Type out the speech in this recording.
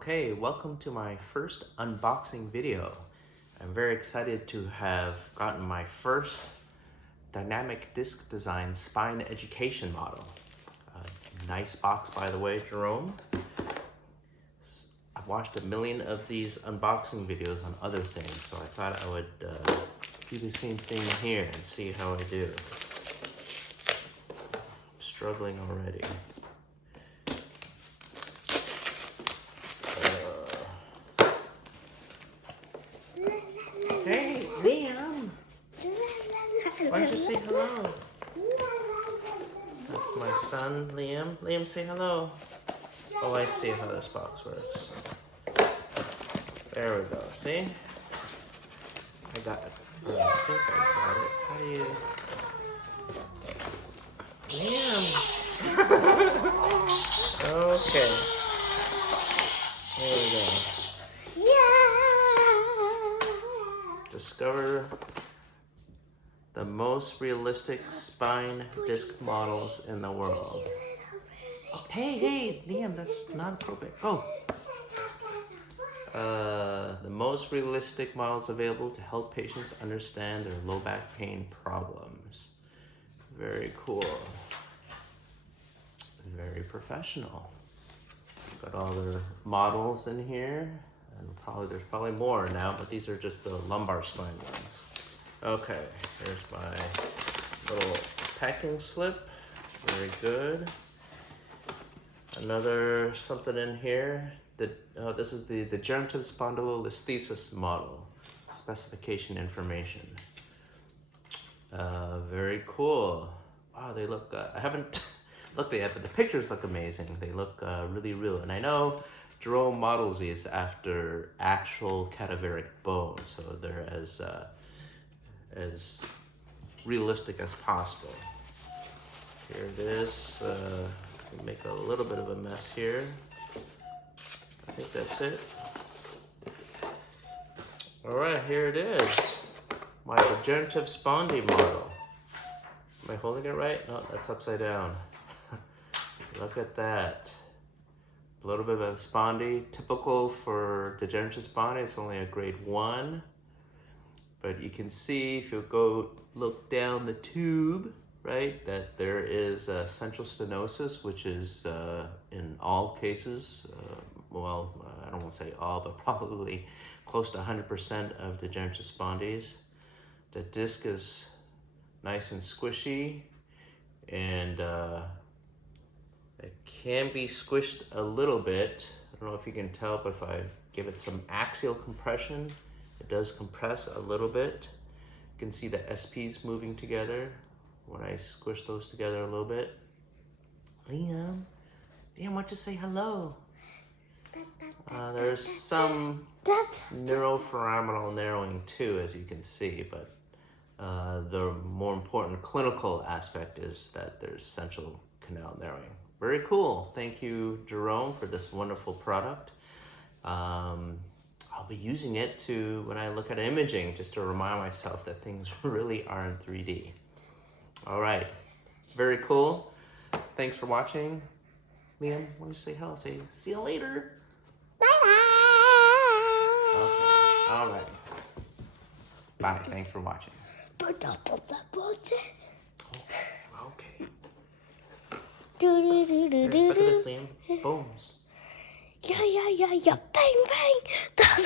Okay, welcome to my first unboxing video. I'm very excited to have gotten my first dynamic disc design spine education model. Nice box, by the way, Jerome. I've watched a million of these unboxing videos on other things, so I thought I would do the same thing here and see how I do. I'm struggling already. Hey, Liam! Why don't you say hello? That's my son, Liam. Liam, say hello. Oh, I see how this box works. There we go. See? I got it. I think I got it. How do you... Liam! Okay. There we go. Discover the most realistic spine disc models in the world. Oh, hey, Liam, that's not appropriate. Go. The most realistic models available to help patients understand their low back pain problems. Very cool. Very professional. Got all their models in here. And there's probably more now, but these are just the lumbar spine ones. Okay, here's my little packing slip. Very good. Another something in here. This is the degenerative spondylolisthesis model. Specification information. Very cool. Wow, they look, I haven't looked at it yet, but the pictures look amazing. They look really real. And I know Jerome models these after actual cadaveric bones, so they're as realistic as possible. Here it is. Make a little bit of a mess here. I think that's it. All right, here it is. My degenerative spondy model. Am I holding it right? No, that's upside down. Look at that. A little bit of a spondy, typical for degenerative spondy. It's only a grade 1, but you can see if you go look down the tube, right, that there is a central stenosis, which is in all cases, well, I don't want to say all, but probably close to 100% of degenerative spondies. The disc is nice and squishy, and it can be squished a little bit. I don't know if you can tell, but if I give it some axial compression, it does compress a little bit. You can see the SPs moving together when I squish those together a little bit. Liam, why don't you say hello? There's some neuroforaminal narrowing too, as you can see, but the more important clinical aspect is that there's central canal narrowing. Very cool. Thank you, Jerome, for this wonderful product. I'll be using it when I look at imaging, just to remind myself that things really are in 3D. All right. Very cool. Thanks for watching. Liam, why don't you say hello? Say, see you later. Bye-bye. Okay. All right. Bye. Thanks for watching. Okay. Look at this, Liam. It's bones. Yeah. Bang, bang.